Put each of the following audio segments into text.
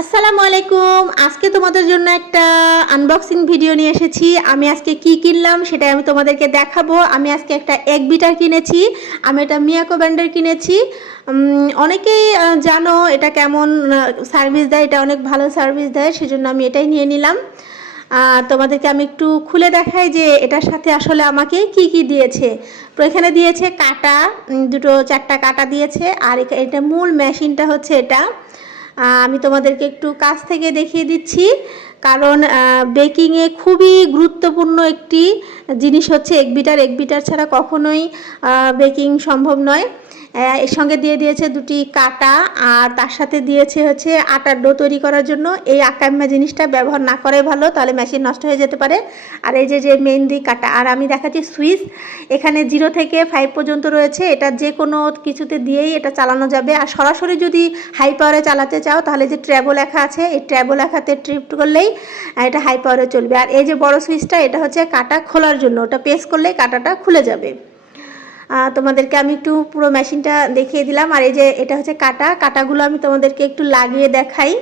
আসসালামু আলাইকুম। আজকে তোমাদের জন্য একটা আনবক্সিং ভিডিও নিয়ে এসেছি। আমি আজকে কি কিনলাম সেটা আমি তোমাদেরকে দেখাবো। আমি আজকে একটা এগ বিটার কিনেছি। আমি এটা মিয়াকো ব্র্যান্ডের কিনেছি। অনেকেই জানো এটা কেমন সার্ভিস দেয়, এটা অনেক ভালো সার্ভিস দেয়, সেজন্য আমি এটাই নিয়ে নিলাম। তোমাদেরকে আমি একটু খুলে দেখাই যে এটার সাথে আসলে আমাকে কি কি দিয়েছে। তো এখানে দিয়েছে কাটা, দুটো চারটা কাটা দিয়েছে। আর এটা মূল মেশিনটা হচ্ছে এটা। আমি তোমাদেরকে একটু কাছ থেকে দেখিয়ে দিচ্ছি, কারণ বেকিংয়ে খুবই গুরুত্বপূর্ণ একটি জিনিস হচ্ছে এগ বিটার। এগ বিটার ছাড়া কখনোই বেকিং সম্ভব নয়। এর সঙ্গে দিয়ে দিয়েছে দুটি কাটা, আর তার সাথে দিয়েছে হচ্ছে আটার ডো তৈরি করার জন্য। এই আকাম্মা জিনিসটা ব্যবহার না করাই ভালো, তাহলে মেশিন নষ্ট হয়ে যেতে পারে। আর এই যে মেহেন্দি কাটা, আর আমি দেখাচ্ছি সুইচ। এখানে 0 থেকে 5 পর্যন্ত রয়েছে। এটা যে কোনো কিছুতে দিয়েই এটা চালানো যাবে। আর সরাসরি যদি হাই পাওয়ারে চালাতে চাও তাহলে যে ট্র্যাবো লেখা আছে, এই ট্র্যাবো লেখাতে ট্রিপ করলেই এটা হাই পাওয়ারে চলবে। আর এই যে বড় সুইচটা, এটা হচ্ছে কাটা খোলার জন্য, ওটা প্রেস করলেই কাটাটা খুলে যাবে। তোমাদেরকে আমি একটু পুরো মেশিনটা দেখিয়ে দিলাম। আর এই যে এটা হচ্ছে কাটাগুলো আমি তোমাদেরকে একটু লাগিয়ে দেখাই।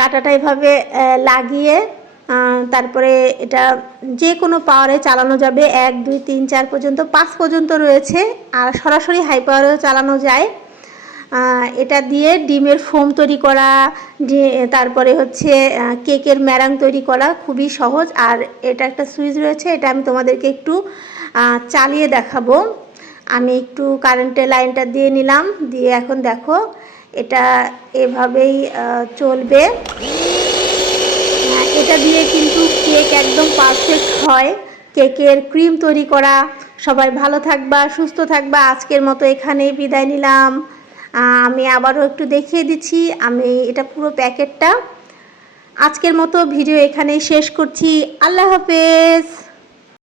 কাটাটা এভাবে লাগিয়ে তারপরে এটা যে কোনো পাওয়ারে চালানো যাবে। 1 2 3 4 পর্যন্ত, 5 পর্যন্ত রয়েছে। আর সরাসরি হাই পাওয়ারেও চালানো যায়। এটা দিয়ে ডিমের ফোম তৈরি করা, তারপরে হচ্ছে কেকের ম্যারাং তৈরি করা খুবই সহজ। আর এটা একটা সুইচ রয়েছে, এটা আমি তোমাদেরকে একটু চালিয়ে দেখাবো। আমি একটু কারেন্টের লাইনটা দিয়ে নিলাম, দিয়ে এখন দেখো এটা এভাবেই চলবে। এটা দিয়ে কিন্তু কেক একদম পারফেক্ট হয়। কেকের ক্রিম তৈরি করা। সবাই ভালো থাকবা, সুস্থ থাকবা। আজকের মতো এখানেই বিদায় নিলাম। আমি আবারও একটু দেখিয়ে দিচ্ছি, আমি এটা পুরো প্যাকেটটা। আজকের মতো ভিডিও এখানেই শেষ করছি। আল্লাহ হাফেজ।